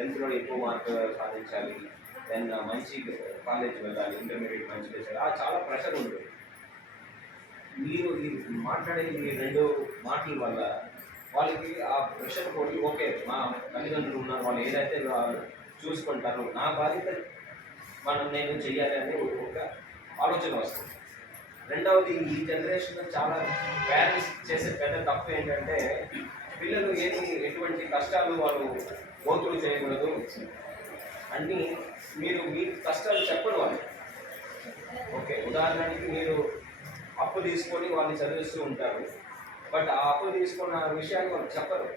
టెన్త్లో ఎక్కువ మార్క్ సాధించాలి. దెన్ uh, మంచి కాలేజ్ వెళ్ళాలి ఇంటర్మీడియట్ మంచి చేయాలి ఆ చాలా ప్రెషర్ ఉంటుంది. మీరు ఈ మాట్లాడే ఈ రెండు మాటల వల్ల వాళ్ళకి ఆ ప్రెషర్ పోటీ ఓకే మా తల్లిదండ్రులు ఉన్నారు వాళ్ళు ఏదైతే చూసుకుంటారో నా బాధ్యత మనం నేను చెయ్యాలి అనే ఒక ఆలోచన వస్తుంది. రెండవది ఈ జనరేషన్లో చాలా పేరెంట్స్ చేసే పెద్ద తప్పు ఏంటంటే పిల్లలు ఏది ఎటువంటి కష్టాలు వాళ్ళు గోతులు చేయకూడదు. అని మీరు మీ కష్టాలు చెప్పరు వాళ్ళు. ఓకే ఉదాహరణకి మీరు అప్పు తీసుకొని వాళ్ళు చదివిస్తూ ఉంటారు. బట్ ఆ అప్పు తీసుకున్న విషయాన్ని వాళ్ళు చెప్పరు.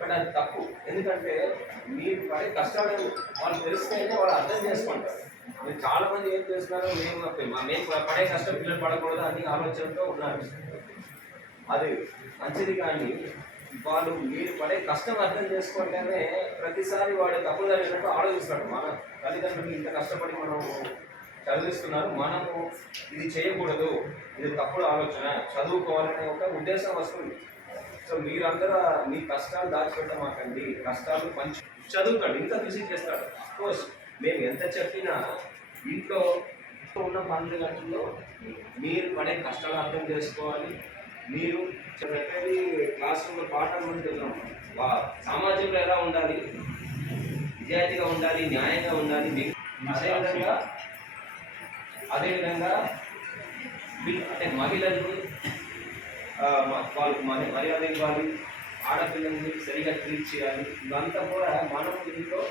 బట్ అది తప్పు. ఎందుకంటే మీరు పడే కష్టాలు వాళ్ళు తెలిస్తేనే వాళ్ళు అర్థం చేసుకుంటారు. మీరు చాలా మంది ఏం చేస్తున్నారు మేము మేము పడే కష్టం పిల్లలు పడకూడదు అని ఆలోచనతో ఉన్నారు. అది మంచిది కానీ వాళ్ళు మీరు పడే కష్టం అర్థం చేసుకుంటేనే ప్రతిసారి వాడు తప్పు జరిగినట్టు ఆలోచిస్తాడు. మన తల్లిదండ్రులు ఇంత కష్టపడి మనం చదివిస్తున్నారు మనము ఇది చేయకూడదు ఇది తప్పుడు ఆలోచన చదువుకోవాలనే ఒక ఉద్దేశం వస్తుంది. సో మీరందరూ మీ కష్టాలు దాచిపెట్టమాకండి కష్టాలు పంచి చదువుతాడు ఇంకా విజిట్ చేస్తాడు. కోర్స్ మేము ఎంత చెప్పినా ఇంట్లో ఉన్న పనులు గంటల్లో మీరు పడే కష్టాలు అర్థం చేసుకోవాలి మీరు చెప్పేది క్లాస్ రూమ్లో పాఠం ఉంటున్నాం సమాజంలో ఎలా ఉండాలి? నిజాయితీగా ఉండాలి న్యాయంగా ఉండాలి మీ- అదేవిధంగా అదేవిధంగా అంటే మహిళలు వాళ్ళకు వాళ్ళకి మరి మర్యాద ఇవ్వాలి ఆడపిల్లల్ని సరిగా ట్రీట్ చేయాలి. ఇదంతా కూడా మనం దీంట్లో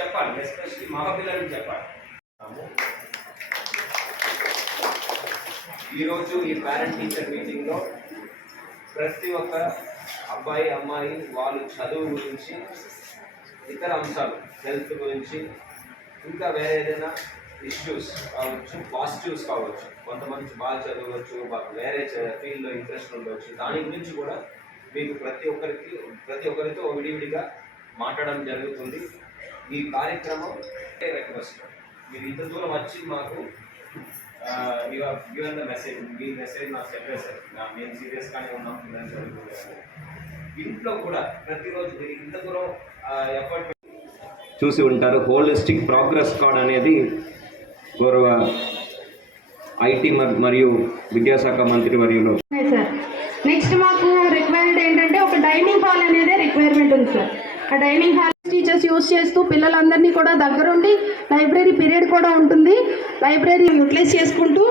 చెప్పాలి ఎస్పెషల్లీ మగపిల్లలకి చెప్పాలి. ఈరోజు ఈ పేరెంట్ టీచర్ మీటింగ్లో ప్రతి ఒక్క అబ్బాయి అమ్మాయి వాళ్ళు చదువు గురించి ఇతర అంశాలు హెల్త్ గురించి ఇంకా వేరే ఏదైనా ఇష్యూస్ కావచ్చు పాజిటివ్స్ కావచ్చు కొంతమంది బాగా చదవచ్చు వేరే ఫీల్డ్లో ఇంట్రెస్ట్ ఉండవచ్చు దాని గురించి కూడా మీకు ప్రతి ఒక్కరికి ప్రతి ఒక్కరితో విడివిడిగా మాట్లాడడం జరుగుతుంది. ఈ కార్యక్రమం రిక్వెస్ట్ మీరు ఇంత దూరం వచ్చి మాకు గివెన్ ద మెసేజ్ మీ మెసేజ్ నాకు చెప్పేశారు మేము సీరియస్గానే ఉన్నాం పిల్లలు చదువుకుంటారు ఇంట్లో కూడా ప్రతిరోజు మీరు ఇంత దూరం uh, ఎఫర్ట్ చూసి ఉంటారు. హోలిస్టిక్ ప్రోగ్రెస్ కార్డ్ అనేది గౌరవ ఐటీ మరియు విద్యాశాఖ మంత్రి వర్యులు. నెక్స్ట్ మాకు రిక్వైర్డ్ ఏంటంటే ఒక డైనింగ్ హాల్ అనేది రిక్వైర్మెంట్ ఉంది sir dining hall teachers use చేస్తూ పిల్లలందరినీ కూడా దగ్గరుండి లైబ్రరీ పీరియడ్ కూడా ఉంటుంది. లైబ్రరీ యూటిలైజ్ చేసుకుంటూ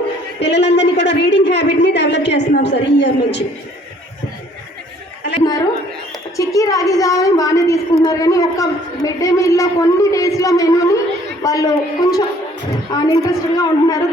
పిల్లలందరినీ కూడా రీడింగ్ హ్యాబిట్ని డెవలప్ చేస్తున్నాం సార్ ఈ ఇయర్ నుంచి. అలాగే చిక్కీ రాగి జావని బాగానే తీసుకుంటున్నారు కానీ ఒక్క మిడ్ డే మీల్లో కొన్ని డేస్లో మెనూని వాళ్ళు కొంచెం ఇంట్రెస్టెడ్గా ఉంటున్నారు.